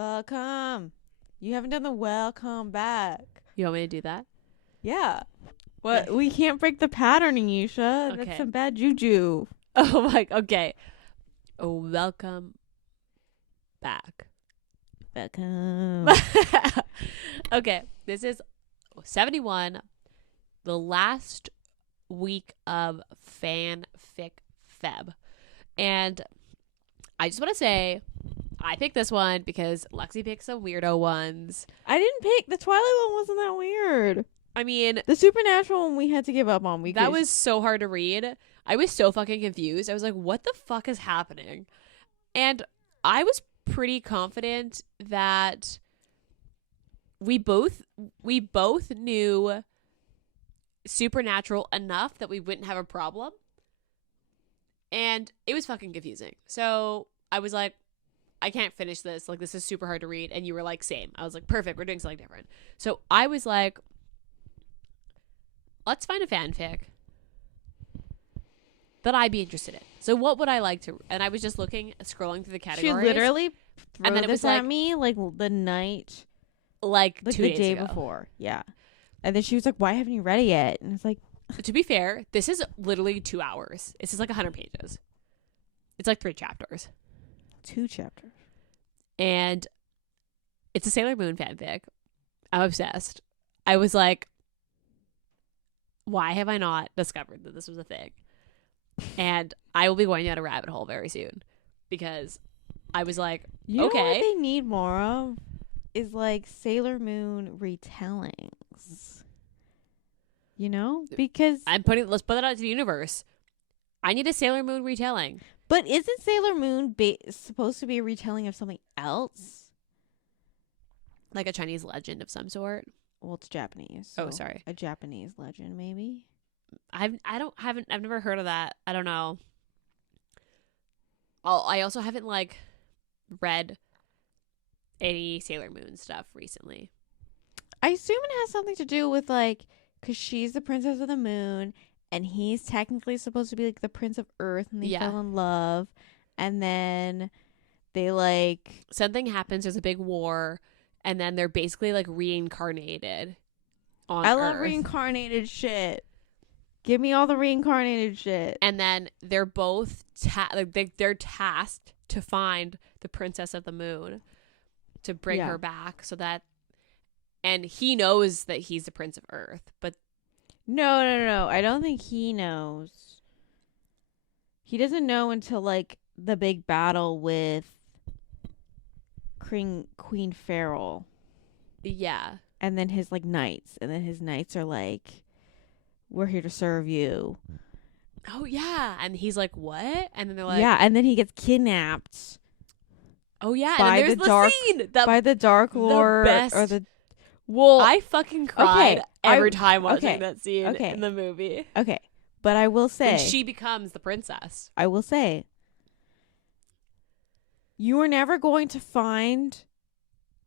Welcome. You haven't done the welcome back. You want me to do that? Yeah. What? We can't break the pattern, Anisha. Okay. That's some bad juju. Oh my. Okay. Oh, welcome back. Welcome. Okay. This is 71, the last week of Fanfic Feb, and I just want to say, I picked this one because Lexi picked some weirdo ones. I didn't pick. The Twilight one wasn't that weird. I mean, The Supernatural one we had to give up on. that was so hard to read. I was so fucking confused. I was like, what the fuck is happening? And I was pretty confident that we both knew Supernatural enough that we wouldn't have a problem. And it was fucking confusing. So I was like, I can't finish this. Like, this is super hard to read. And you were like, same. I was like, perfect. We're doing something different. So I was like, let's find a fanfic that I'd be interested in. So what would I like to... And I was just scrolling through the categories. She literally And then it was at like- me like the night, Like 2 the days day ago. before. Yeah. And then she was like, why haven't you read it yet? And it's like, To be fair, this is literally 2 hours. This is like 100 pages. It's like 3 chapters. 2 chapters. And it's a Sailor Moon fanfic. I'm obsessed. I was like, why have I not discovered that this was a thing? And I will be going down a rabbit hole very soon because I was like, You know what okay. they need more of is like Sailor Moon retellings. You know? Because let's put that out to the universe. I need a Sailor Moon retelling. but isn't Sailor Moon supposed to be a retelling of something else? Like a Chinese legend of some sort. Well, it's Japanese. Oh, so sorry. A Japanese legend, maybe. I've never heard of that. I don't know. I also haven't like read any Sailor Moon stuff recently. I assume it has something to do with like, because she's the princess of the moon, and he's technically supposed to be like the prince of Earth, and they Yeah. fell in love, and then they like Something happens, there's a big war, and then they're basically like reincarnated on I love Earth. reincarnated shit. Give me all the reincarnated shit. And then they're both they're tasked to find the princess of the moon to bring Yeah. her back so that, and he knows that he's the prince of Earth, but No. I don't think he knows. He doesn't know until like the big battle with Queen Farrell, yeah. and then his like knights, and then his knights are like, "We're here to serve you." Oh yeah. And he's like, what? And then they're like, Yeah, and then he gets kidnapped oh yeah. by And then there's the the dark- scene. by the Dark Lord best- or the. Well, I fucking cried every time watching okay, that scene okay. in the movie. okay, but I will say, When she becomes the princess. I will say, you are never going to find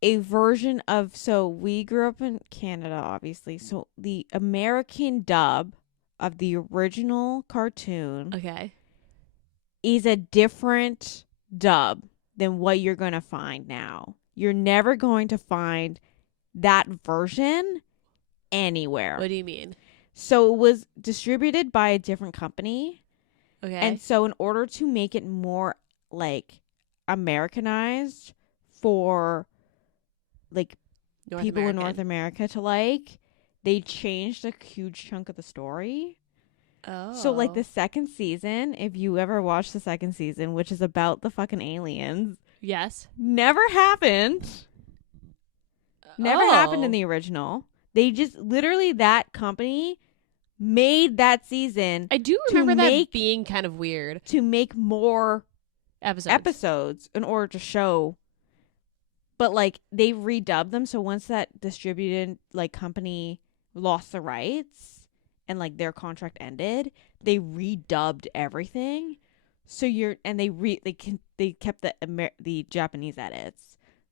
a version of. So we grew up in Canada, obviously. So the American dub of the original cartoon Okay. is a different dub than what you're going to find now. You're never going to find that version anywhere. What do you mean? So it was distributed by a different company. Okay. And so in order to make it more like Americanized for like North people in American. North America to like, they changed a huge chunk of the story. Oh. So like the second season, if you ever watch the second season, which is about the fucking aliens, Yes. never happened. Never happened in Oh. the original. They just literally, that company made that season I do to remember that make- being kind of weird. to make more Episodes. in order to show. But like they redubbed them, so once that distributed like company lost the rights and like their contract ended, they redubbed everything. So they kept the Japanese edits.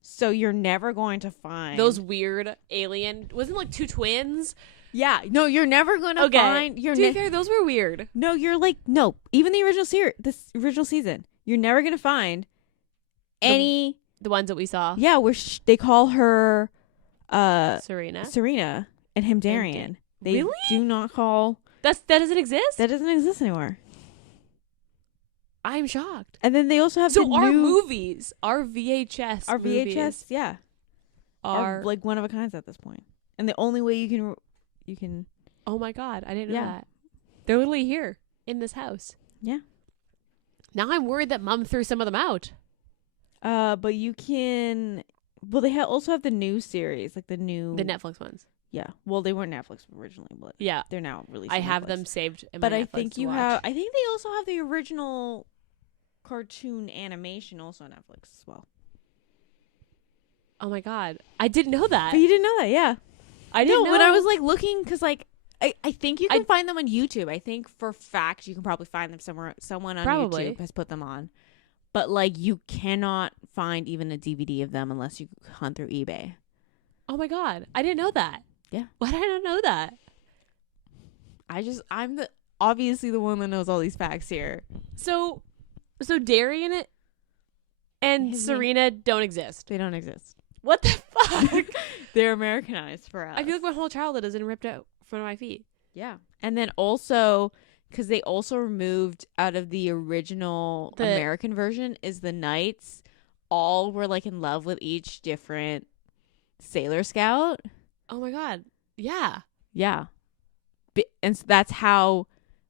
So you're never going to find Those weird alien. Wasn't it like 2 twins? Yeah, no, you're never going to find. To be fair, those were weird. No, you're like no. Even the original series, this original season, you're never going to find any The ones that we saw. Yeah, where they call her Serena. Serena and him Darian. They Really? do not call. That doesn't exist? That doesn't exist anymore. I'm shocked. And then they also have So the our new movies, our VHS VHS, yeah, are are like one of a kinds at this point. And the only way you can oh my god, I didn't know Yeah. that. They're literally here in this house. Yeah. Now I'm worried that Mom threw some of them out. But you can. Well, they also have the new series, like the Netflix ones. Yeah. Well, they weren't Netflix originally, but Yeah. they're now released. I on have Netflix. them saved in But my I Netflix think to you watch. have. I think they also have the original cartoon animation also on Netflix as well. Oh my god. I didn't know that. But you didn't know that, yeah. I didn't know. When I was like looking, because like I think you can I- find them on YouTube. I think for fact you can probably find them somewhere. Someone on Probably. YouTube has put them on. But like you cannot find even a DVD of them unless you hunt through eBay. Oh my god. I didn't know that. Yeah. Why did I not know that? I'm obviously the one that knows all these facts here. So Darian and His Serena don't exist. They don't exist. What the fuck? They're Americanized for us. I feel like my whole childhood has been ripped out from my feet. Yeah. And then also, because they also removed out of the original American version, is the knights all were like in love with each different Sailor Scout. Oh my god. Yeah. Yeah. And so that's how,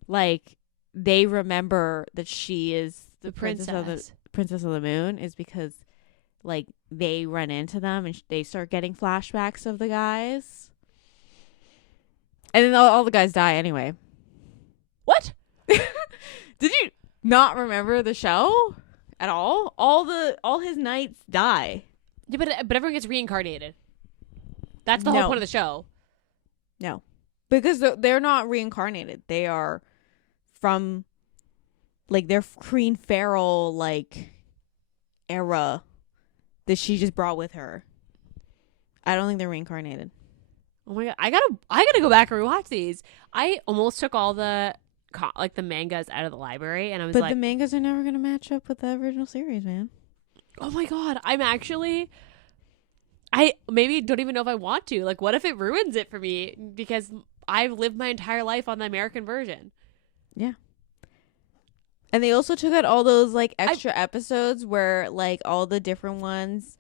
like, they remember that she is the princess of the moon, is because, like, they run into them and they start getting flashbacks of the guys. And then all the guys die anyway. What? Did you not remember the show at all? All his knights die. Yeah, but everyone gets reincarnated. That's the whole point of the show. No. Because they're not reincarnated. They are from, like, their Queen Pharaoh, like, era that she just brought with her. I don't think they're reincarnated. Oh my god, I gotta go back and rewatch these. I almost took all the mangas out of the library, and I was But like, the mangas are never gonna match up with the original series, man. oh my god, I maybe don't even know if I want to. Like, what if it ruins it for me because I've lived my entire life on the American version? Yeah. And they also took out all those, like, extra episodes where, like, all the different ones,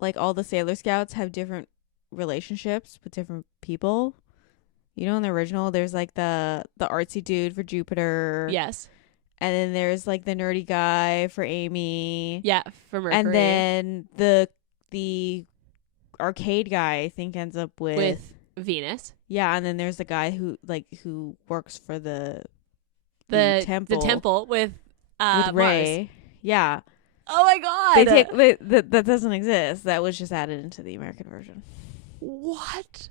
like, all the Sailor Scouts have different relationships with different people. You know, in the original, there's, like, the artsy dude for Jupiter. Yes. And then there's, like, the nerdy guy for Amy. Yeah, for Mercury. And then the arcade guy, I think, ends up with Venus. Yeah, and then there's the guy who works for the temple with Ray. Mars. Yeah. Oh my god. That doesn't exist. That was just added into the American version. What?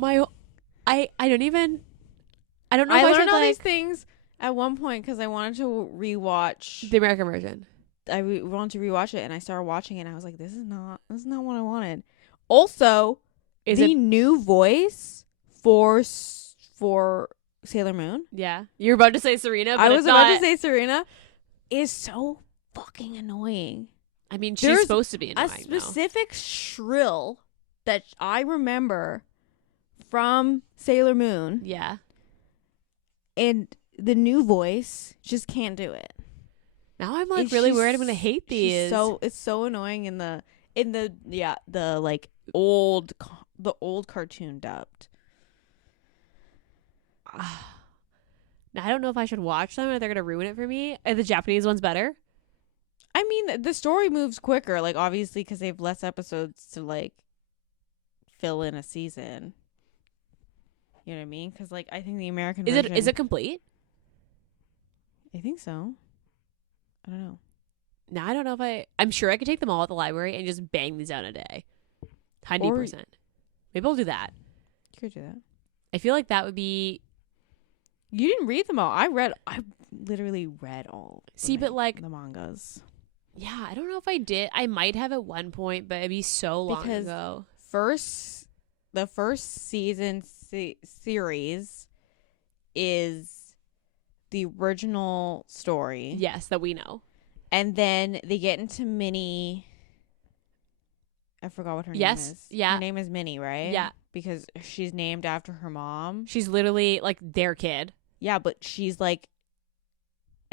I don't know. I if learned should, all these things at one point because I wanted to rewatch. the American version. Wanted to rewatch it, and I started watching it, and I was like, "This is not what I wanted." Also, the new voice for Sailor Moon. Yeah, you're about to say Serena. But I was about to say Serena. Is so fucking annoying. I mean, she's There's supposed to be annoying. A specific shrill that I remember from Sailor Moon. Yeah. And the new voice just can't do it. Now I'm like really worried I'm gonna hate these. It's so annoying in the like old cartoon dubbed. Now I don't know if I should watch them or they're gonna ruin it for me. Are the Japanese ones better? I mean, the story moves quicker, like, obviously, because they have less episodes to, like, fill in a season. You know what I mean? Because, like, I think the American version... Is it complete? I think so. I don't know. Now I don't know if I'm sure I could take them all at the library and just bang these out in a day. 100%. Maybe I'll do that. You could do that. I feel like that would be... You didn't read them all. I literally read all. But like the mangas. Yeah, I don't know if I did. I might have at one point, but it'd be so long ago. The first season series is the original story. Yes, that we know. And then they get into mini I forgot what her name Yes. is. Yeah. Her name is Minnie, right? Yeah. Because she's named after her mom. She's literally like their kid. Yeah, but she's like,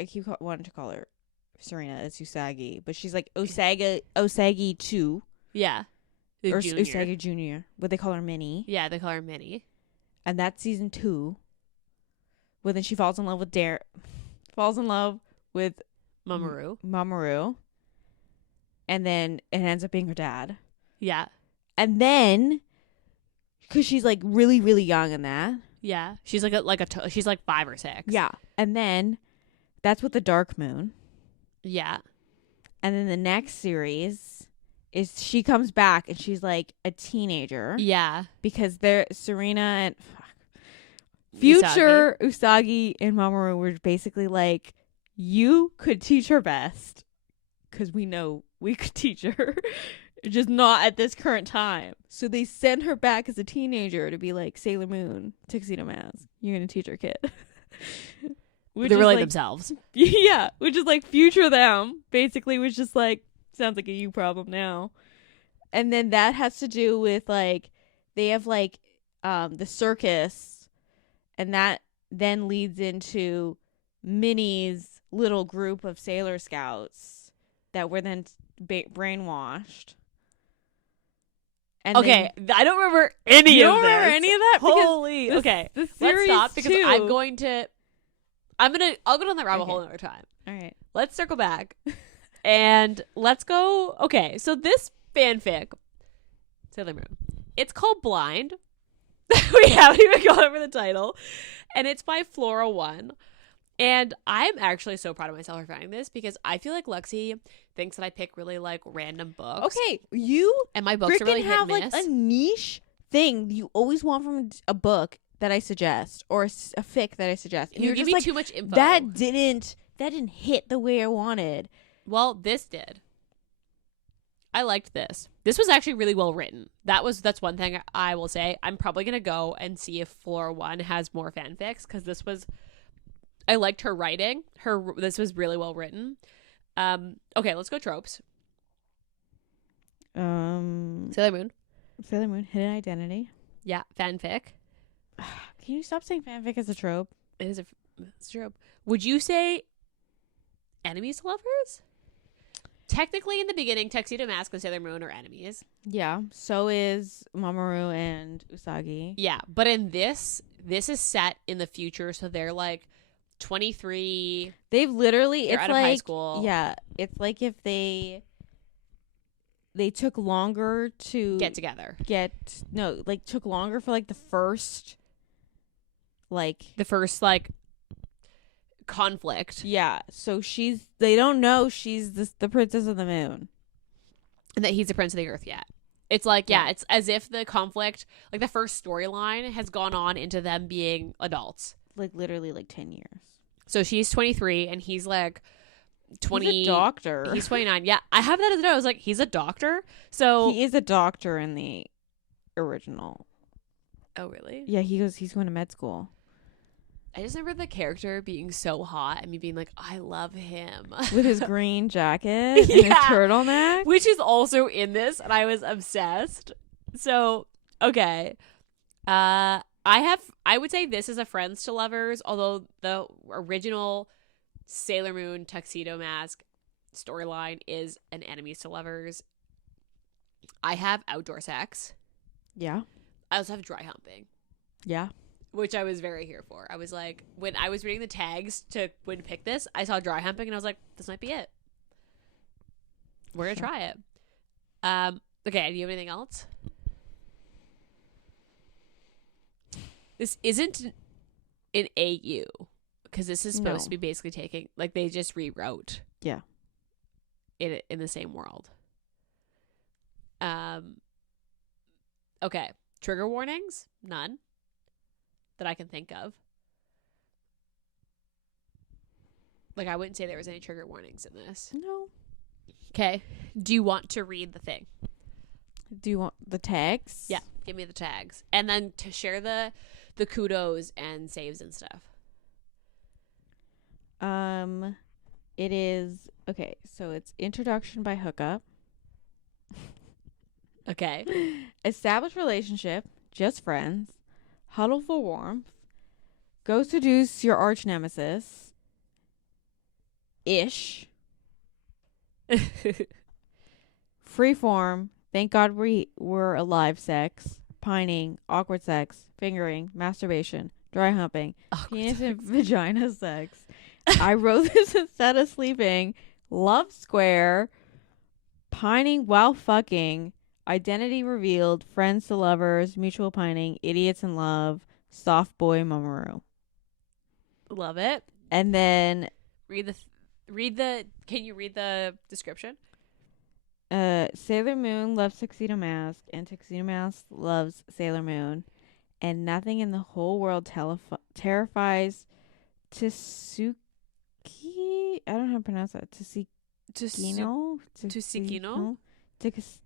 I keep wanting to call her Serena. It's Usagi, but she's like Osagi 2. Yeah. The Or junior. Usagi Junior. But they call her Minnie. Yeah, they call her Minnie. And that's season 2. But then she falls in love with falls in love with Mamoru. And then it ends up being her dad. Yeah. And then, because she's like really, really young in that. Yeah. She's she's like 5 or 6. Yeah. And then that's with the Dark Moon. Yeah. And then the next series is she comes back and she's like a teenager. Yeah. Because they're Serena and future Usagi and Mamoru were basically like, you could teach her best. Because we know we could teach her. Just not at this current time. So they send her back as a teenager to be like Sailor Moon, Tuxedo Mask. You're going to teach our kid. They're really themselves. Yeah. Which is like future them. Basically, which just like, sounds like a you problem now. And then that has to do with like, they have like the circus. And that then leads into Minnie's little group of Sailor Scouts that were then brainwashed. And okay, I don't remember any you of don't this. remember any of that? Holy. Okay, let's stop because too. I'll go down the rabbit hole another time. All right. Let's circle back and let's go. Okay, so this fanfic, Sailor Moon, it's called Blind. We haven't even gone over the title, and it's by FloraOne. And I'm actually so proud of myself for finding this because I feel like Lexi thinks that I pick really like random books. Okay, you and my books are really hit have and miss. Like a niche thing you always want from a book that I suggest or a fic that I suggest. And you're just giving like, too much info. That didn't hit the way I wanted. Well, this did. I liked this. This was actually really well written. That's one thing I will say. I'm probably gonna go and see if FloraOne has more fanfics because this was. I liked her writing. This was really well written. Okay, let's go tropes. Sailor Moon, Hidden Identity. Yeah, fanfic. Can you stop saying fanfic as a trope? It's a trope. Would you say enemies to lovers? Technically, in the beginning, Tuxedo Mask and Sailor Moon are enemies. Yeah, so is Mamoru and Usagi. Yeah, but in this is set in the future, so they're like 23. They've literally they're it's out like of high school. Yeah, it's like if they took longer to get together. Took longer for like the first conflict. Yeah, so they don't know she's the princess of the moon and that he's the prince of the earth yet. It's like, yeah, it's as if the conflict, like the first storyline has gone on into them being adults. Like literally like 10 years. So she's 23 and he's like 20. He's a doctor. He's 29. Yeah, I have that as a note. I was like, he's a doctor? So he is a doctor in the original. Oh, really? Yeah, he's going to med school. I just remember the character being so hot and me being like, I love him. With his green jacket and his turtleneck. Which is also in this, and I was obsessed. So, okay. I would say this is a friends to lovers, although the original Sailor Moon Tuxedo Mask storyline is an enemies to lovers. I have outdoor sex. Yeah. I also have dry humping. Yeah. Which I was very here for. I was like, when I was reading the tags to pick this, I saw dry humping and I was like, this might be it. We're going to try it. Okay, do you have anything else? This isn't an AU because this is supposed to be basically taking, like they just rewrote. Yeah. In the same world. Okay. Trigger warnings? None. That I can think of. Like, I wouldn't say there was any trigger warnings in this. No. Okay. Do you want to read the thing? Do you want the tags? Yeah. Give me the tags. And then to share the kudos and saves and stuff. It is... Okay, so it's Introduction by Hookup. Okay. Established relationship, just friends. Huddle for warmth. Go seduce your arch nemesis. Ish. Freeform. Thank God we were alive sex. Pining. Awkward sex. Fingering. Masturbation. Dry humping. Penis and vagina sex. I wrote this instead of sleeping. Love square. Pining while fucking. Identity revealed. Friends to lovers. Mutual pining. Idiots in love. Soft boy mamaru. Love it. And then can you read the description? Sailor Moon loves Tuxedo Mask, and Tuxedo Mask loves Sailor Moon, and nothing in the whole world terrifies Tsuki. I don't know how to pronounce that. Tsukino?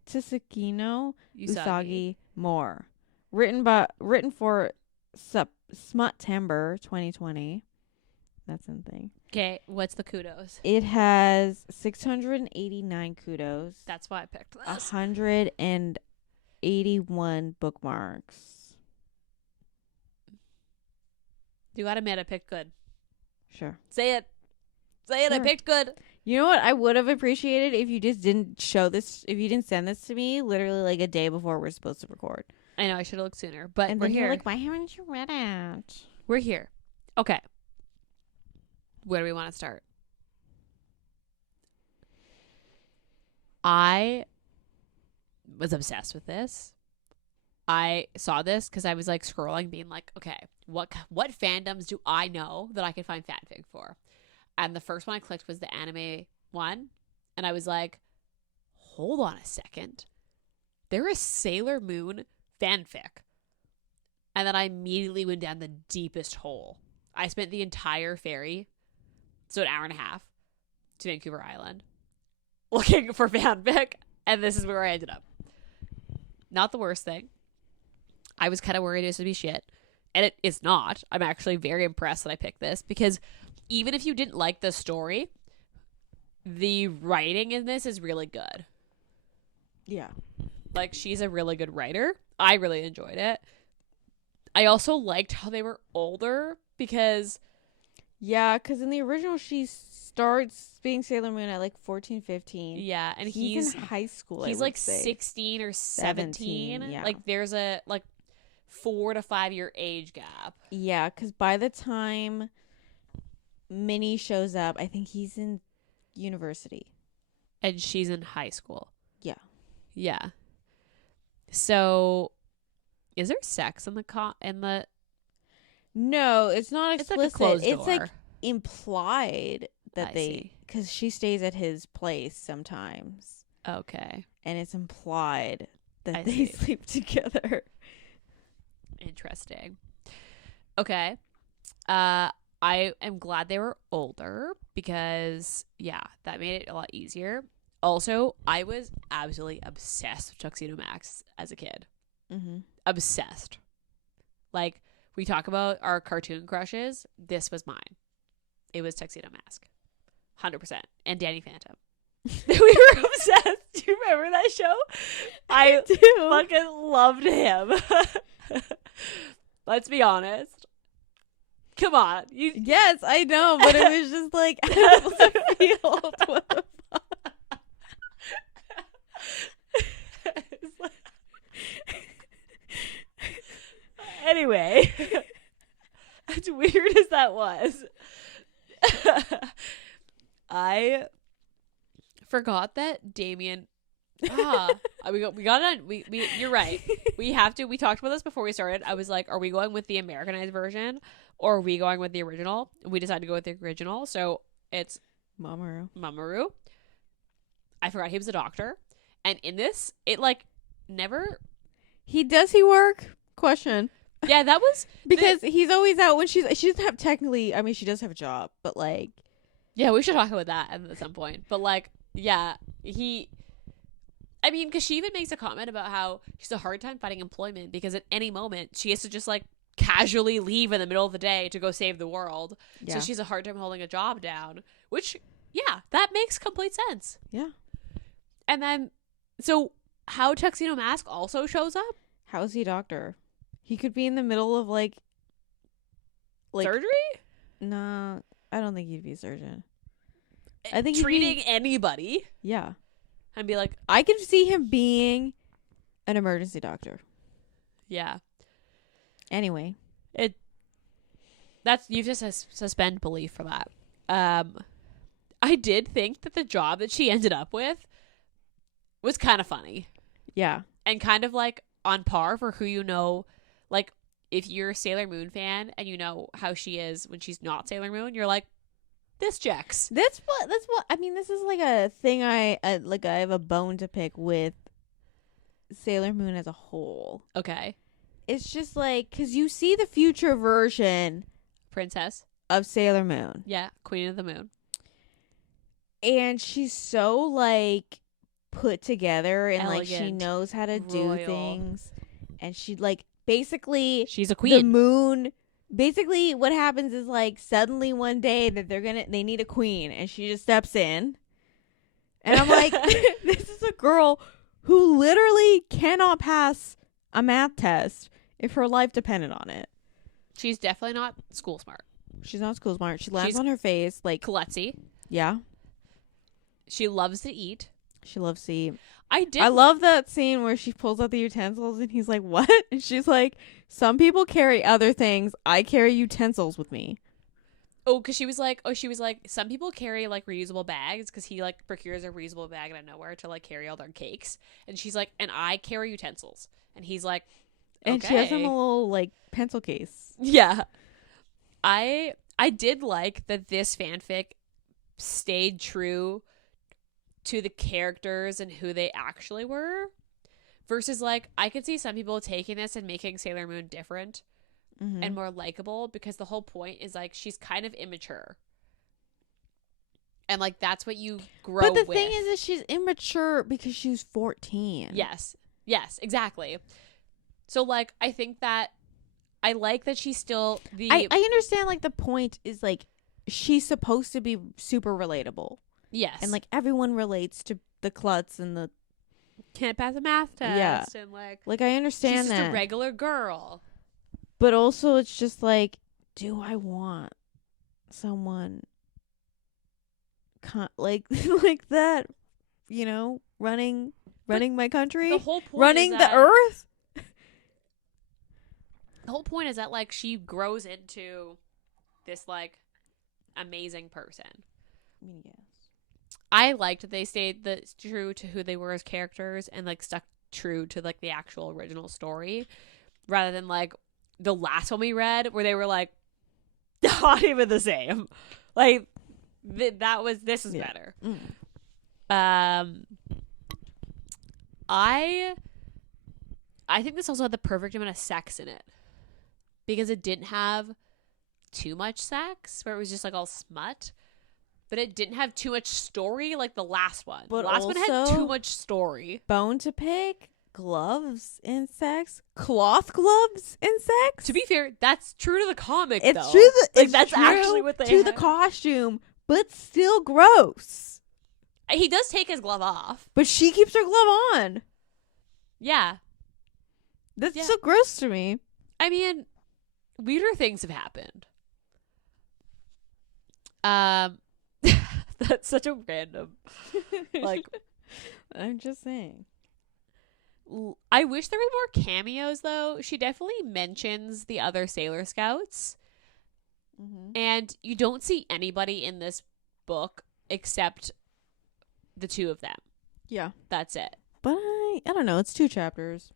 Tsukino Usagi more. Written for Smuttember 2020. That's something. Okay, what's the kudos? It has 689 kudos. That's why I picked this. 181 bookmarks. You gotta admit I picked good. Sure. Say it. Say it, Sure. I picked good. You know what I would have appreciated if you just didn't show this, if you didn't send this to me literally like a day before we're supposed to record. I know, I should have looked sooner. But And we're then here. you're like, why haven't you read it? We're here. Okay. Where do we want to start? I was obsessed with this. I saw this because I was like scrolling, being like, okay, what fandoms do I know that I can find fanfic for? And the first one I clicked was the anime one. And I was like, hold on a second. There is Sailor Moon fanfic. And then I immediately went down the deepest hole. I spent the entire ferry, so an hour and a half, to Vancouver Island, looking for fanfic. And this is where I ended up. Not the worst thing. I was kind of worried this would be shit. And it is not. I'm actually very impressed that I picked this, because even if you didn't like the story, the writing in this is really good. Yeah. Like, she's a really good writer. I really enjoyed it. I also liked how they were older, because... Yeah, because in the original, she starts being Sailor Moon at like 14, 15. Yeah, and he's in high school, he's like 16 or 17. Yeah. Like, there's a, 4 to 5 year age gap. Yeah, because by the time Minnie shows up, I think he's in university. And she's in high school. Yeah. Yeah. So, is there sex in the No, it's not explicit. It's like a closed it's door. like implied that see. because she stays at his place sometimes, Okay. and it's implied that I they see. sleep together. Interesting. Okay. I am glad they were older, because, yeah, that made it a lot easier. Also, I was absolutely obsessed with Tuxedo Max as a kid. Mm-hmm. Obsessed. Like, we talk about our cartoon crushes. This was mine. It was Tuxedo Mask. 100%. And Danny Phantom. We were obsessed. Do you remember that show? I do. fucking loved him. Let's be honest. Come on. Yes, I know, but it was just like out of left field. What the fuck? Anyway, as weird as that was, I forgot that Damien. We got it. We you're right. We have to. We talked about this before we started. I was like, are we going with the Americanized version, or are we going with the original? We decided to go with the original, so it's Mamoru. I forgot he was a doctor, and in this, it never. He work? Question. Yeah, that was because he's always out when she doesn't have technically. I mean, she does have a job, but yeah, we should talk about that at some point. But yeah, he. I mean, because she even makes a comment about how she's a hard time finding employment, because at any moment she has to just casually leave in the middle of the day to go save the world. Yeah. So she's a hard time holding a job down, which, yeah, that makes complete sense. Yeah. And then, so how Tuxedo Mask also shows up? How is he a doctor? He could be in the middle of like Surgery? Nah, I don't think he'd be a surgeon. I think Treating anybody. Yeah. And be like, I can see him being an emergency doctor. yeah. Anyway. You just suspend belief for that. I did think that the job that she ended up with was kind of funny. Yeah. And kind of like on par for who you know. Like, if you're a Sailor Moon fan and you know how she is when she's not Sailor Moon, you're like, this checks. That's what I mean, this is like a thing I have a bone to pick with Sailor Moon as a whole. Okay. It's just like, because you see the future version Princess of Sailor Moon. Yeah, Queen of the Moon. And she's so like put together and Elegant, like she knows how to do royal. things. And she like basically She's a the queen. moon. Basically what happens is like suddenly one day that they need a queen and she just steps in. And I'm like, this is a girl who literally cannot pass a math test if her life depended on it. She's definitely not school smart. She's not school smart. She lands She's on her face. Like, klutzy. yeah. She loves to eat. She loves to eat. I I love that scene where she pulls out the utensils and he's like, what? And she's like, some people carry other things. I carry utensils with me. Oh, because she was like, some people carry like reusable bags because he like procures a reusable bag out of nowhere to like carry all their cakes. And she's like, and I carry utensils. And he's like, okay. And she has him a little like pencil case. Yeah. I did like that this fanfic stayed true to the characters and who they actually were, versus like I could see some people taking this and making Sailor Moon different and more likable, because the whole point is like she's kind of immature. And like that's what you grow with. But the thing is that she's immature because she was 14. Yes. Yes, exactly. So like I think that I like that she's still the I understand like the point is like she's supposed to be super relatable. Yes. And like everyone relates to the klutz and the can't pass a math test and like I understand she's that. just a regular girl. But also it's just like, do I want someone like like that, you know, running my country, The whole point running is the that, earth? The whole point is that like she grows into this like amazing person. I mean, yes. I liked that they stayed true to who they were as characters and like stuck true to like the actual original story, rather than like the last one we read where they were like not even the same. Like this is better. I think this also had the perfect amount of sex in it, because it didn't have too much sex where it was just like all smut, but it didn't have too much story like the last one. But The last one had also, too much story. Bone to pick, gloves in sex, cloth gloves in sex. To be fair, that's true to the comic. It's though. true. Like, It's that's true actually what they to had. the costume, but still gross. He does take his glove off. But she keeps her glove on. Yeah, That's so gross to me. I mean, weirder things have happened. That's such a random. Like, I'm just saying. I wish there were more cameos, though. She definitely mentions the other Sailor Scouts. And you don't see anybody in this book except the two of them. Yeah. That's it. But I don't know. It's 2 chapters.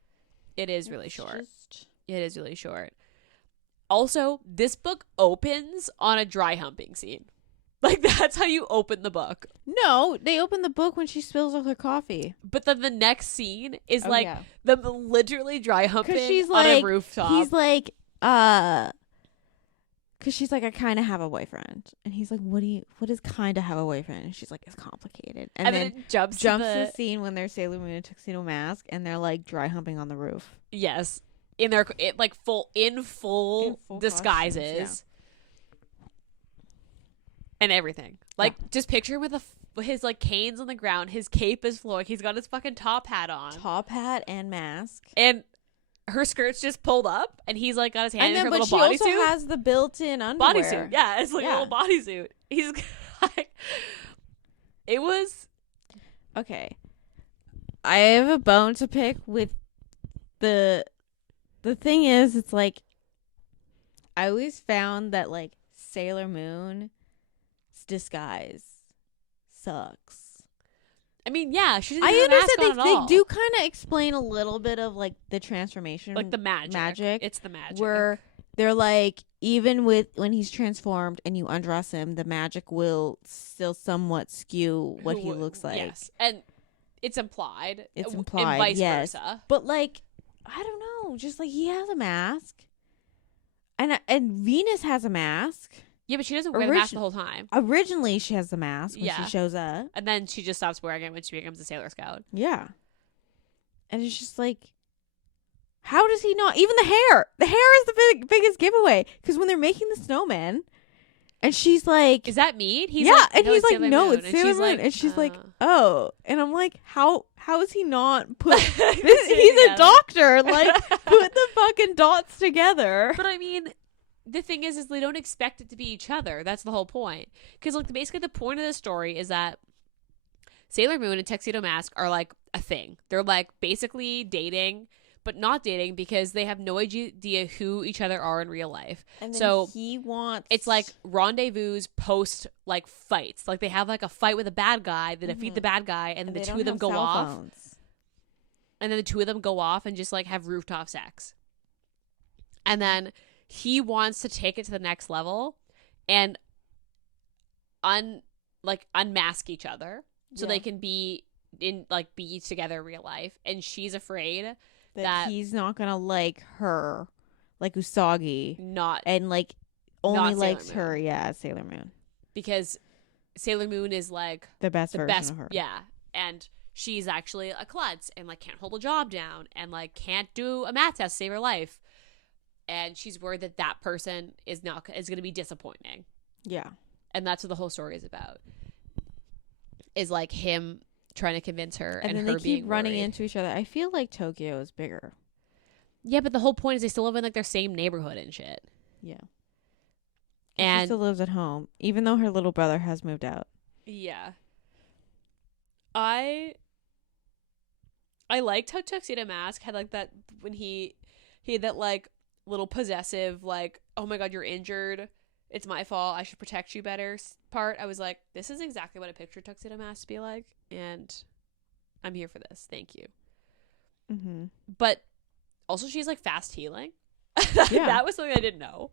It is really short. It is really short. Also, this book opens on a dry humping scene. Like, that's how you open the book. No, they open the book when she spills all her coffee. But then the next scene is yeah. them literally dry humping she's on like, a rooftop. He's like, because she's like, I kind of have a boyfriend. And he's like, what does kind of have a boyfriend? And she's like, it's complicated. And then it jumps to the scene when they're Sailor Moon and Tuxedo Mask and they're like dry humping on the roof. Yes. In their full disguises. Costumes, and everything. Like, just picture him with his like cane's on the ground, his cape is flowing, he's got his fucking top hat on, Top hat and mask. and her skirt's just pulled up, and he's like got his hand And in then, her but little she also bodysuit. has the built-in underwear. Bodysuit, yeah, it's like a little bodysuit. He's like, it was okay. I have a bone to pick with the thing is, it's like I always found that like Sailor Moon's disguise sucks. I mean, yeah, she didn't I have a mask understand on they at all. do kind of explain a little bit of like the transformation, like the magic. It's the magic. where they're like, even with when he's transformed and you undress him, the magic will still somewhat skew what he looks like. Yes, and it's implied. It's and implied, vice yes. versa. But like, I don't know, just like he has a mask, and Venus has a mask. Yeah, but she doesn't wear the mask the whole time. Originally, she has the mask when she shows up, and then she just stops wearing it when she becomes a Sailor Scout. Yeah, and it's just like, how does he not? Even the hair. The hair is the biggest giveaway, because when they're making the snowman, and she's like, "Is that me?" He's yeah, like, and he's like, "No, Moon. it's Sailor Moon," Like, and she's like, "Oh," and I'm like, "How is he not put? He's together. a doctor. Like, put the fucking dots together." But I mean, the thing is they don't expect it to be each other. That's the whole point. Because like basically the point of the story is that Sailor Moon and Tuxedo Mask are like a thing. They're like basically dating, but not dating because they have no idea who each other are in real life. And then so he wants, it's like rendezvous post like fights. Like they have like a fight with a bad guy, they defeat the bad guy, and then the two of them go off. And then the two of them go off and just like have rooftop sex. And then he wants to take it to the next level and unmask each other so they can be together in real life. And she's afraid that he's not gonna like her, like Usagi, not and like only not likes Sailor Moon. her. Yeah, Sailor Moon, because Sailor Moon is like the best the version best, of her. yeah, and she's actually a klutz and like can't hold a job down and like can't do a math test to save her life. And she's worried that person is going to be disappointing. Yeah. And that's what the whole story is about. Is like him trying to convince her and then her they keep being running worried. into each other. I feel like Tokyo is bigger. Yeah, but the whole point is they still live in like their same neighborhood and shit. Yeah. And she still lives at home, even though her little brother has moved out. Yeah. I liked how Tuxedo Mask had like that when he had that like little possessive like, oh my god, you're injured, it's my fault, I should protect you better part. I was like, this is exactly what I pictured Tuxedo Mask to be like, and I'm here for this, thank you. Mm-hmm. But also she's like fast healing. Yeah. That was something I didn't know.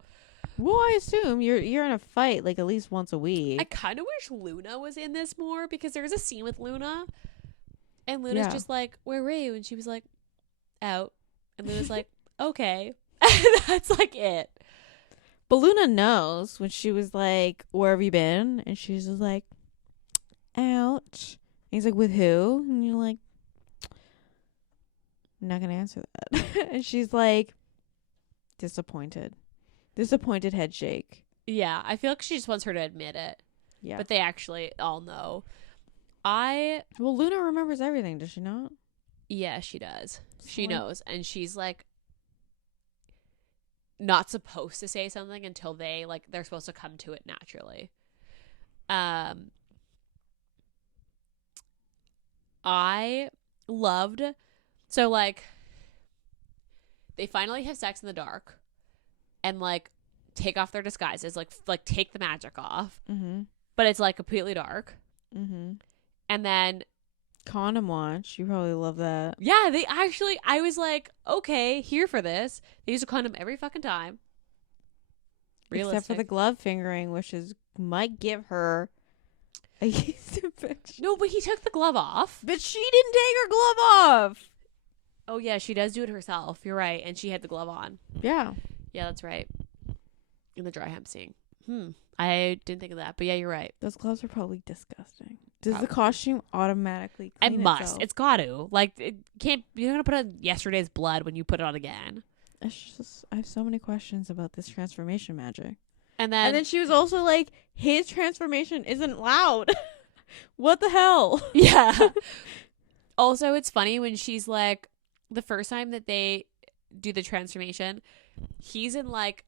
Well, I assume you're in a fight like at least once a week. I kind of wish Luna was in this more, because there's a scene with Luna and Luna's just like, where were you? And she was like, out. And Luna's like, okay. That's like it. But Luna knows when she was like, where have you been? And she's just like, out. And he's like, with who? And you're like, I'm not going to answer that. And she's like, disappointed head shake. Yeah, I feel like she just wants her to admit it. Yeah. But they actually all know. Well, Luna remembers everything, does she not? Yeah, she does. So She knows. And she's like not supposed to say something until they're supposed to come to it naturally. I loved, so like they finally have sex in the dark and like take off their disguises, like take the magic off. Mm-hmm. But it's like completely dark. Mm-hmm. And then condom watch. You probably love that. yeah, they actually, I was like, okay, here for this. They use a condom every fucking time. Realistic. Except for the glove fingering, which might give her a yeast infection. No, but he took the glove off. But she didn't take her glove off. Oh yeah, she does do it herself. You're right. And she had the glove on. Yeah. Yeah, that's right. In the dry humping. I didn't think of that. But yeah, you're right. Those gloves are probably disgusting. Does Probably. the costume automatically clean It must. itself? It's got to. Like, it can't. You're not going to put on yesterday's blood when you put it on again. It's just, I have so many questions about this transformation magic. And then she was also like, his transformation isn't loud. What the hell? Yeah. Also, it's funny when she's like, the first time that they do the transformation, he's in like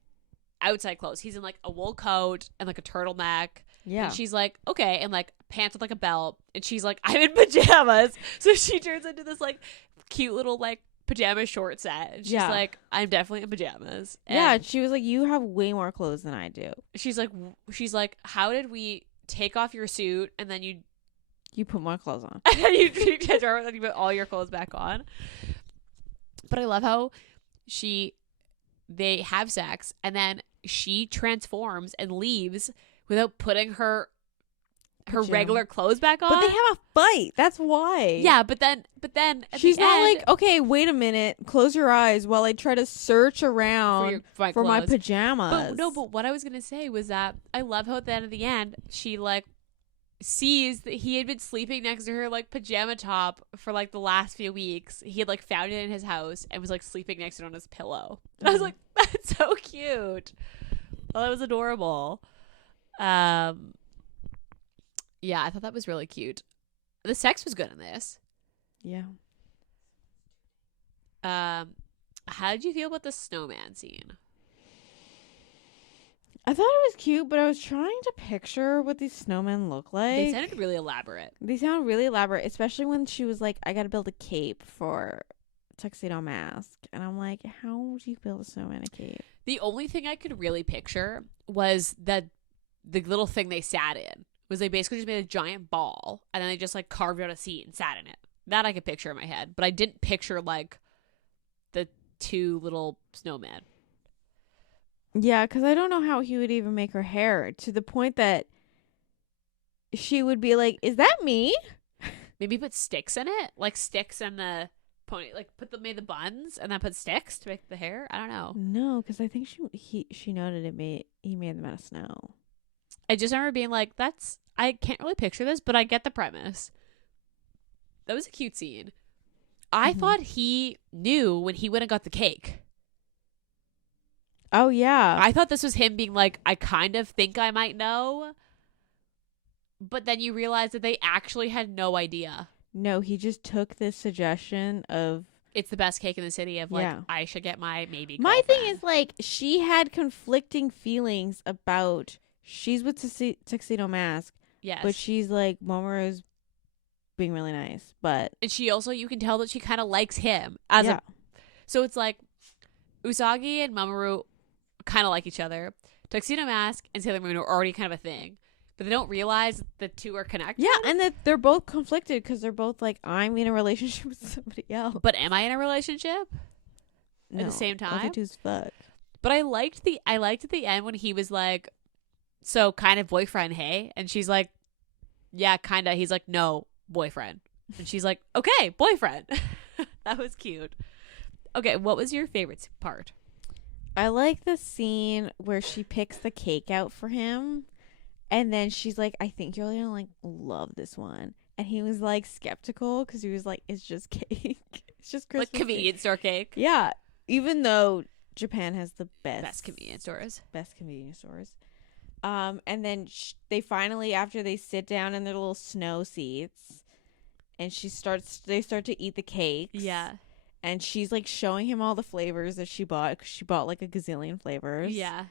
outside clothes. He's in like a wool coat and like a turtleneck. Yeah. And she's like, okay, and like pants with like a belt. And she's like, I'm in pajamas. So she turns into this like cute little like pajama short set. And she's like, I'm definitely in pajamas. And yeah. She was like, you have way more clothes than I do. she's like, how did we take off your suit and then you put more clothes on? you put all your clothes back on? But I love how they have sex and then she transforms and leaves without putting her regular clothes back on. But they have a fight. That's why. Yeah, but then at she's the not end, like, okay, wait a minute, close your eyes while I try to search around for my clothes. pajamas. But what I was gonna say was that I love how at the end of the end she like sees that he had been sleeping next to her like pajama top for like the last few weeks. He had like found it in his house and was like sleeping next to it on his pillow. And I was like, that's so cute. Well, that was adorable. Yeah, I thought that was really cute. The sex was good in this. Yeah. How did you feel about the snowman scene? I thought it was cute, but I was trying to picture what these snowmen look like. They sounded really elaborate. They sound really elaborate, especially when she was like, I gotta build a cape for Tuxedo Mask. And I'm like, how do you build a snowman a cape? The only thing I could really picture was that the little thing they sat in was they basically just made a giant ball and then they just like carved out a seat and sat in it. That I could picture in my head, but I didn't picture like the two little snowmen. Yeah, because I don't know how he would even make her hair to the point that she would be like, is that me? Maybe put sticks in it, like sticks in the pony, like made the buns and then put sticks to make the hair. I don't know. No, because I think she noted he made them out of snow. I just remember being like, I can't really picture this, but I get the premise. That was a cute scene. I thought he knew when he went and got the cake. Oh, yeah. I thought this was him being like, I kind of think I might know. But then you realize that they actually had no idea. No, he just took this suggestion of, it's the best cake in the city of like, I should get my maybe girlfriend. My thing is like, she had conflicting feelings about, she's with Tuxedo Mask. Yes. But she's like, Momoru's being really nice. But. And she also, you can tell that she kind of likes him. So it's like, Usagi and Mamoru kind of like each other. Tuxedo Mask and Sailor Moon are already kind of a thing. But they don't realize the two are connected. Yeah, and that they're both conflicted because they're both like, I'm in a relationship with somebody else. But am I in a relationship? No, at the same time? Those are two's fuck. But I liked at the end when he was like, so kind of boyfriend, hey? And she's like, yeah, kind of. He's like, no, boyfriend. And she's like, okay, boyfriend. That was cute. Okay, what was your favorite part? I like the scene where she picks the cake out for him. And then she's like, I think you're gonna like love this one. And he was like skeptical because he was like, it's just cake. It's just Christmas like convenience store cake. Yeah. Even though Japan has the best convenience stores. Best convenience stores. And then they finally, after they sit down in their little snow seats, and they start to eat the cakes. Yeah. And she's like showing him all the flavors that she bought, because she bought like a gazillion flavors. Yeah.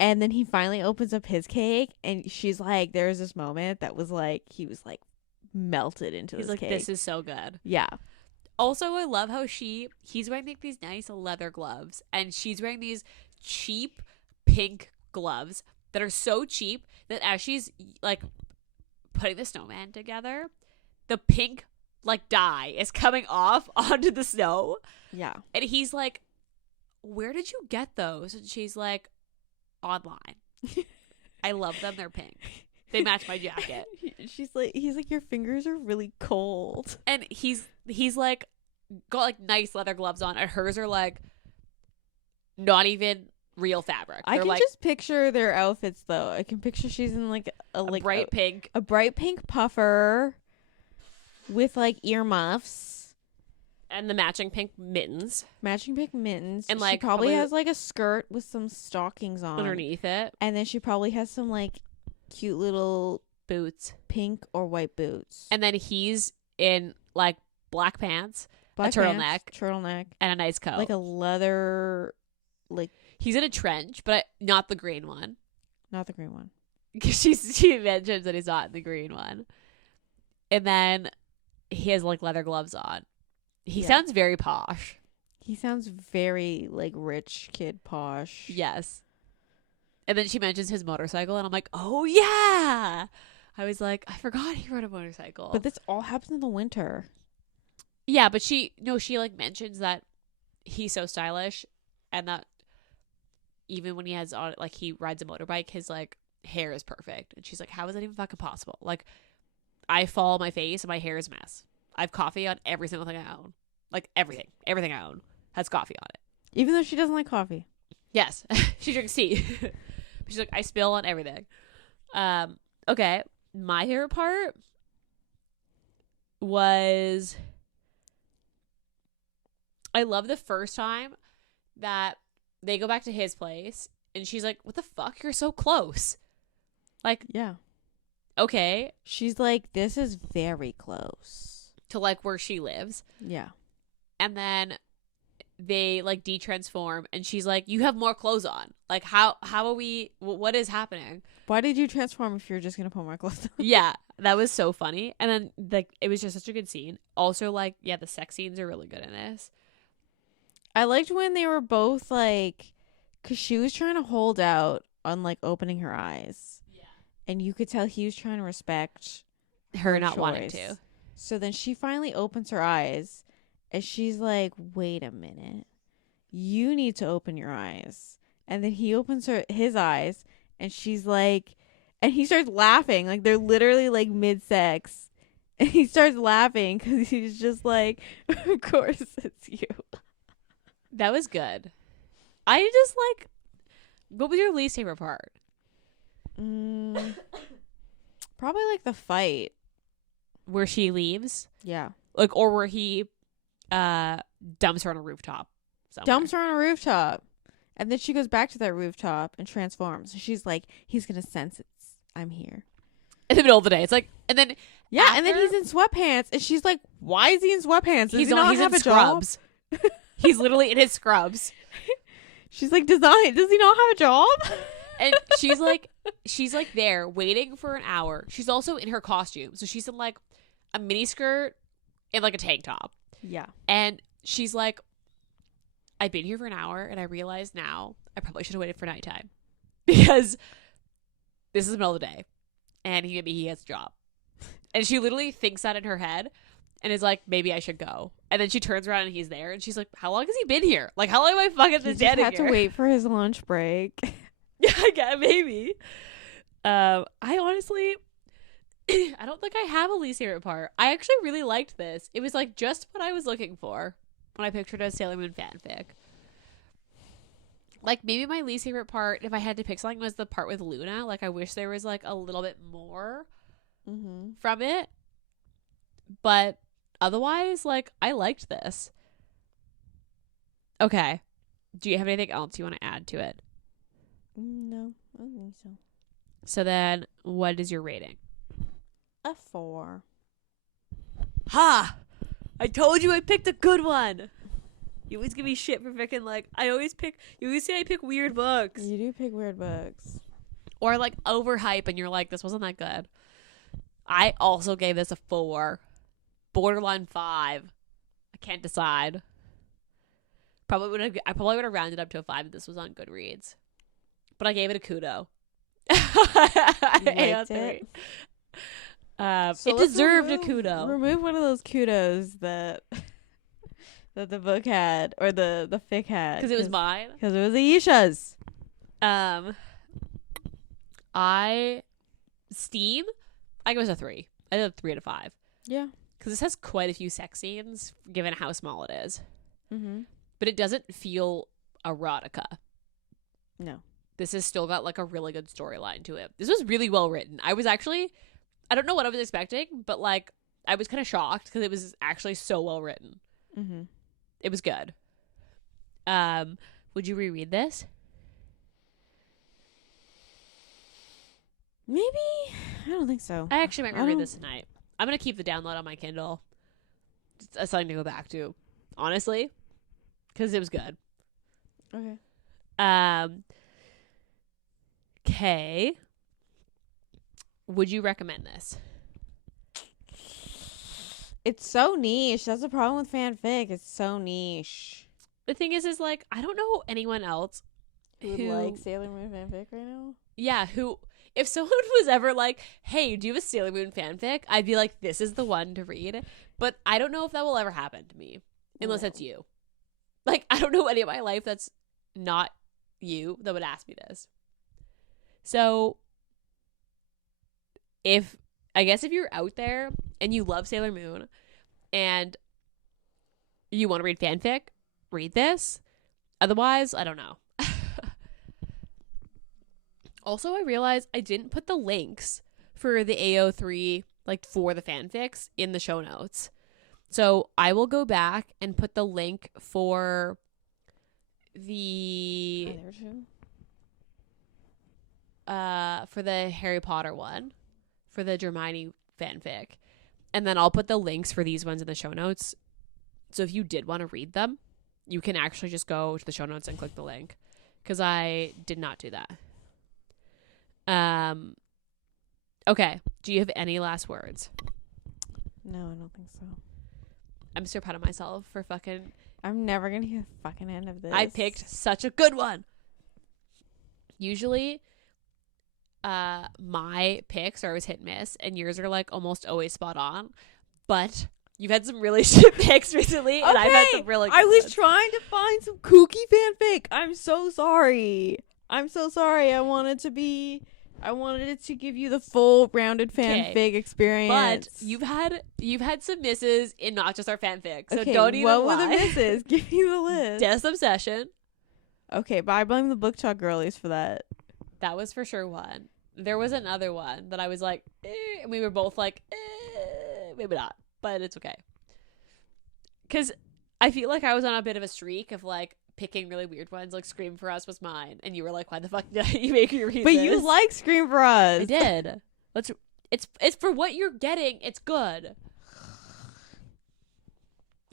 And then he finally opens up his cake, and she's like, there's this moment that was like, he was like melted into this cake. This is so good. Yeah. Also, I love how he's wearing like these nice leather gloves, and she's wearing these cheap pink gloves that are so cheap that as she's like putting the snowman together, the pink like dye is coming off onto the snow. Yeah. And he's like, where did you get those? And she's like, online. I love them. They're pink. They match my jacket. He's like, your fingers are really cold. And he's like got like nice leather gloves on, and hers are like not even real fabric. I can just picture their outfits though. I can picture she's in like a bright pink puffer with like earmuffs. And the matching pink mittens. And like she probably has like a skirt with some stockings on underneath it. And then she probably has some like cute little boots. Pink or white boots. And then he's in like black pants, Black a pants, turtleneck, and a nice coat. like a leather, like he's in a trench, but not the green one. not the green one. Because she mentions that he's not in the green one. And then he has like leather gloves on. He sounds very posh. He sounds very like rich kid posh. Yes. And then she mentions his motorcycle, and I'm like, oh yeah. I was like, I forgot he rode a motorcycle. But this all happens in the winter. Yeah, but she like mentions that he's so stylish, and that even when he has on like he rides a motorbike, his like hair is perfect. And she's like, how is that even fucking possible? Like, I fall on my face and my hair is a mess. I have coffee on every single thing I own. Like everything I own has coffee on it. Even though she doesn't like coffee. Yes, she drinks tea. She's like, I spill on everything. Okay, my favorite part was I love the first time that they go back to his place and she's like, what the fuck? You're so close. Like, yeah. Okay. She's like, this is very close. To like where she lives. Yeah. And then they like de-transform and she's like, you have more clothes on. Like, how are we, what is happening? Why did you transform if you're just going to put more clothes on? Yeah. That was so funny. And then like, it was just such a good scene. Also like, yeah, the sex scenes are really good in this. I liked when they were both like, because she was trying to hold out on like opening her eyes. Yeah. And you could tell he was trying to respect her not choice. Wanting to. So then she finally opens her eyes and she's like, wait a minute. You need to open your eyes. And then he opens his eyes and she's like, and he starts laughing. Like they're literally like mid-sex. And he starts laughing because he's just like, of course it's you. That was good. I just like, what was your least favorite part? Probably like the fight. Where she leaves? Yeah. Like, or where he dumps her on a rooftop somewhere. Dumps her on a rooftop. And then she goes back to that rooftop and transforms. And she's like, he's going to sense I'm here. In the middle of the day. It's like, and then. Yeah, after, and then he's in sweatpants. And she's like, why is he in sweatpants? Does he's he not have in a job? scrubs. He's literally in his scrubs. She's like, does he not have a job? And she's like there waiting for an hour. She's also in her costume. So she's in like a mini skirt and like a tank top. Yeah. And she's like, I've been here for an hour and I realize now I probably should have waited for nighttime. Because this is the middle of the day. And he has a job. And she literally thinks that in her head and is like, maybe I should go. And then she turns around and he's there and she's like, how long has he been here? Like, how long am I fucking He standing had here? to wait for his lunch break. Yeah, I guess, maybe. I honestly, I don't think I have a least favorite part. I actually really liked this. It was like just what I was looking for when I pictured a Sailor Moon fanfic. Like maybe my least favorite part, if I had to pick something, was the part with Luna. Like I wish there was like a little bit more from it. But otherwise, like I liked this. Okay. Do you have anything else you want to add to it? No, I don't think so. So then, what is your rating? A 4. Ha! I told you I picked a good one. You always give me shit for picking like you always say I pick weird books. You do pick weird books. Or like overhype and you're like, this wasn't that good. I also gave this a 4. Borderline 5. I can't decide. I probably would have rounded up to a 5 if this was on Goodreads. But I gave it a kudo. Liked it? It deserved a kudo. Remove one of those kudos that the book had or the fic had. Because it was mine. Because it was Aisha's. Steam, I give it a 3. I did a 3 out of 5. Yeah. Because this has quite a few sex scenes, given how small it is. Mm-hmm. But it doesn't feel erotica. No. This has still got like a really good storyline to it. This was really well written. I don't know what I was expecting, but like I was kind of shocked because it was actually so well written. Mm-hmm. It was good. Would you reread this? Maybe. I don't think so. I actually might I reread don't- this tonight. I'm gonna keep the download on my Kindle. It's something to go back to, honestly, because it was good. Okay. Okay. Would you recommend this? It's so niche. That's the problem with fanfic. It's so niche. The thing is like, I don't know anyone else Who would like Sailor Moon fanfic right now? yeah, who, if someone was ever like, hey, do you have a Sailor Moon fanfic? I'd be like, this is the one to read. But I don't know if that will ever happen to me, unless No. it's you. Like, I don't know any of my life that's not you that would ask me this. So, I guess if you're out there and you love Sailor Moon and you want to read fanfic, read this. Otherwise, I don't know. Also, I realized I didn't put the links for the AO3, like for the fanfics, in the show notes. So I will go back and put the link for the for the Harry Potter one, for the Hermione fanfic, and then I'll put the links for these ones in the show notes. So if you did want to read them, you can actually just go to the show notes and click the link, because I did not do that. Okay. Do you have any last words? No, I don't think so. I'm so proud of myself for fucking. I'm never gonna hear the fucking end of this. I picked such a good one. Usually, my picks are always hit and miss, and yours are like almost always spot on. But you've had some really shit picks recently, and I've had some really good I was ones. trying to find some kooky fanfic. I'm so sorry. I wanted it to give you the full rounded fanfic experience. But you've had some misses in not just our fanfic, so okay, don't even what lie. were the misses? Give me the list. Death Obsession. Okay, but I blame the book talk girlies for that. That was for sure one. There was another one that I was like, and we were both like, maybe not, but it's okay. Because I feel like I was on a bit of a streak of like picking really weird ones. Like Scream for Us was mine, and you were like, why the fuck did you make me read But this? you like Scream for Us. I did. It's for what you're getting. It's good.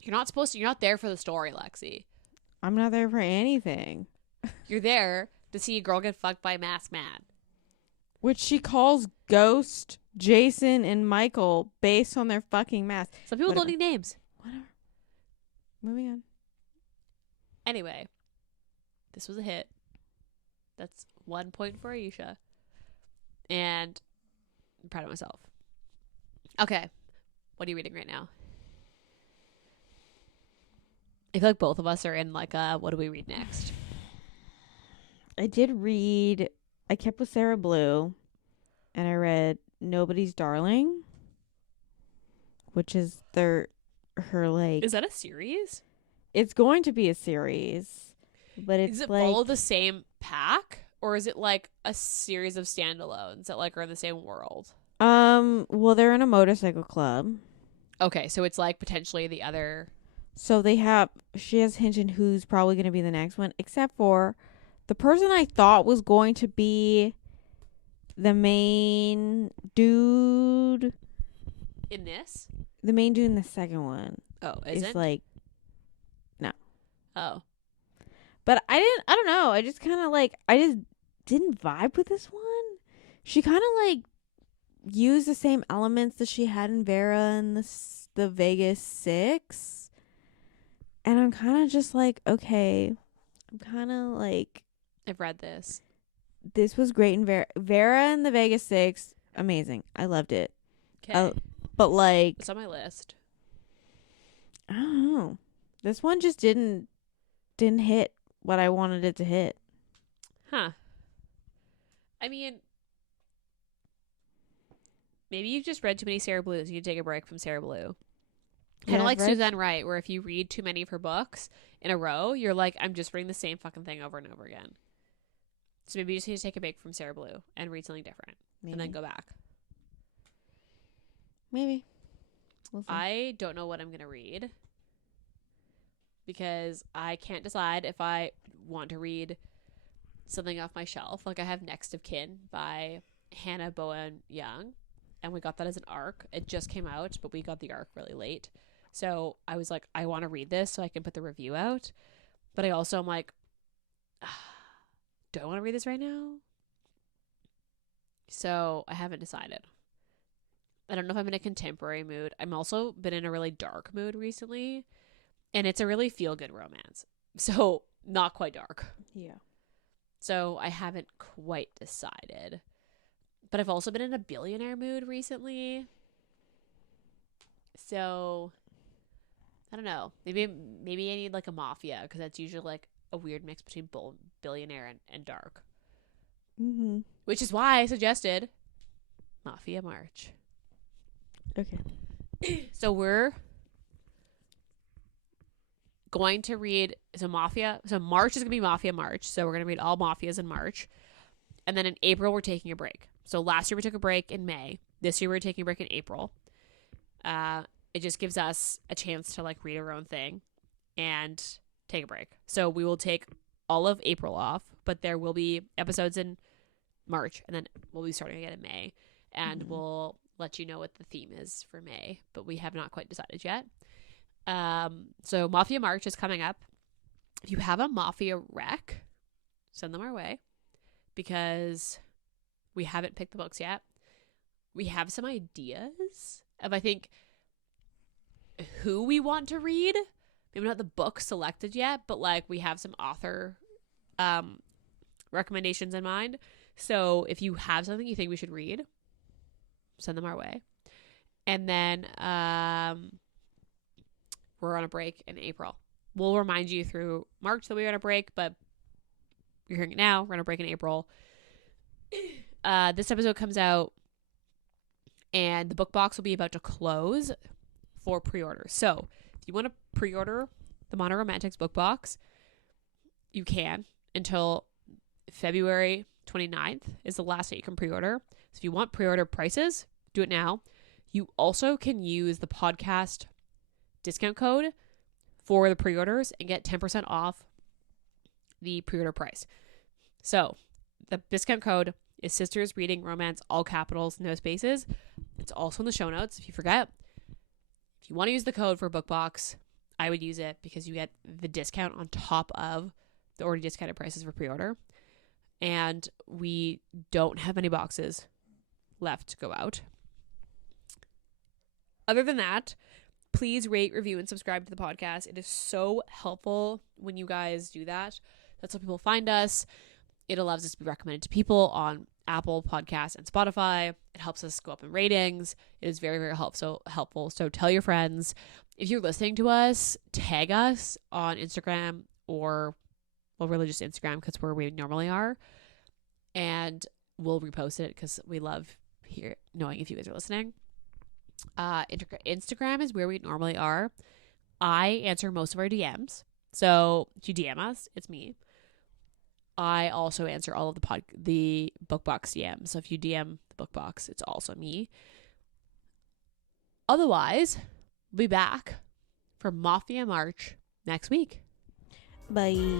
You're not there for the story, Lexi. I'm not there for anything. You're there to see a girl get fucked by a masked man. Which she calls Ghost, Jason, and Michael based on their fucking mask. Some people Whatever. don't need names. Whatever. Moving on. Anyway, this was a hit. That's 1 point for Aisha. And I'm proud of myself. Okay. What are you reading right now? I feel like both of us are in like a what do we read next? I did read, I kept with Sarah Blue, and I read Nobody's Darling, which is her like, Is that a series? it's going to be a series, but it's Does it like, follow the same pack? Or is it like a series of standalones that like are in the same world? well, they're in a motorcycle club. Okay, so it's like potentially the other. So she has hinted who's probably going to be the next one, except for the person I thought was going to be the main dude. In this? The main dude in the second one Oh, is isn't? like, Oh. but I don't know. I just kind of like, I just didn't vibe with this one. She kind of like used the same elements that she had in Vera and the Vegas 6. And I'm kind of just like, okay, I'm kind of like, I've read this. this was great in Vera and the Vegas 6. Amazing. I loved it. Okay. But like, It's on my list. I don't know. This one just didn't hit what I wanted it to hit. Huh. I mean, maybe you've just read too many Sarah Blues. You can take a break from Sarah Blue. Kind Yeah, of like I've read- Suzanne Wright, where if you read too many of her books in a row, you're like, I'm just reading the same fucking thing over and over again. So maybe you just need to take a break from Sarah Blue and read something different and then go back. Maybe. We'll see. I don't know what I'm going to read because I can't decide if I want to read something off my shelf. Like I have Next of Kin by Hannah Bowen Young, and we got that as an arc. It just came out, but we got the arc really late. So I was like, I want to read this so I can put the review out. But I also am like, do I want to read this right now? So I haven't decided. I don't know if I'm in a contemporary mood. I'm also been in a really dark mood recently, and it's a really feel-good romance. So not quite dark. Yeah. So I haven't quite decided. But I've also been in a billionaire mood recently. So I don't know. Maybe I need like a mafia, because that's usually like a weird mix between billionaire and dark. Mm-hmm. Which is why I suggested Mafia March. Okay. So we're going to read March is going to be Mafia March. So we're going to read all Mafias in March. And then in April, we're taking a break. So last year we took a break in May. This year we're taking a break in April. It just gives us a chance to like read our own thing and take a break. So we will take all of April off, but there will be episodes in March, and then we'll be starting again in May, and we'll let you know what the theme is for May, but we have not quite decided yet. So Mafia March is coming up. If you have a Mafia rec, send them our way, because we haven't picked the books yet. We have some ideas of, I think, who we want to read. Maybe not the book selected yet, but like we have some author recommendations in mind. So if you have something you think we should read, send them our way. And then we're on a break in April. We'll remind you through March that we're on a break, but you're hearing it now. We're on a break in April. This episode comes out, and the book box will be about to close for pre-order. So if you want to pre-order the Monoromantics book box, you can until February 29th is the last day you can pre-order. So if you want pre-order prices, do it now. You also can use the podcast discount code for the pre-orders and get 10% off the pre-order price. So the discount code is Sisters Reading Romance, all capitals, no spaces. It's also in the show notes if you forget. If you want to use the code for book box, I would use it because you get the discount on top of the already discounted prices for pre-order. And we don't have any boxes left to go out. Other than that, please rate, review, and subscribe to the podcast. It is so helpful when you guys do that. That's how people find us. It allows us to be recommended to people on Apple Podcasts and Spotify. It helps us go up in ratings. It is very, very helpful. So tell your friends. If you're listening to us, tag us on Instagram, or, well, really just Instagram, because where we normally are. And we'll repost it because we love knowing if you guys are listening. Instagram is where we normally are. I answer most of our DMs. So if you DM us, it's me. I also answer all of the book box DMs. So if you DM the book box, it's also me. Otherwise, we'll be back for Mafia March next week. Bye.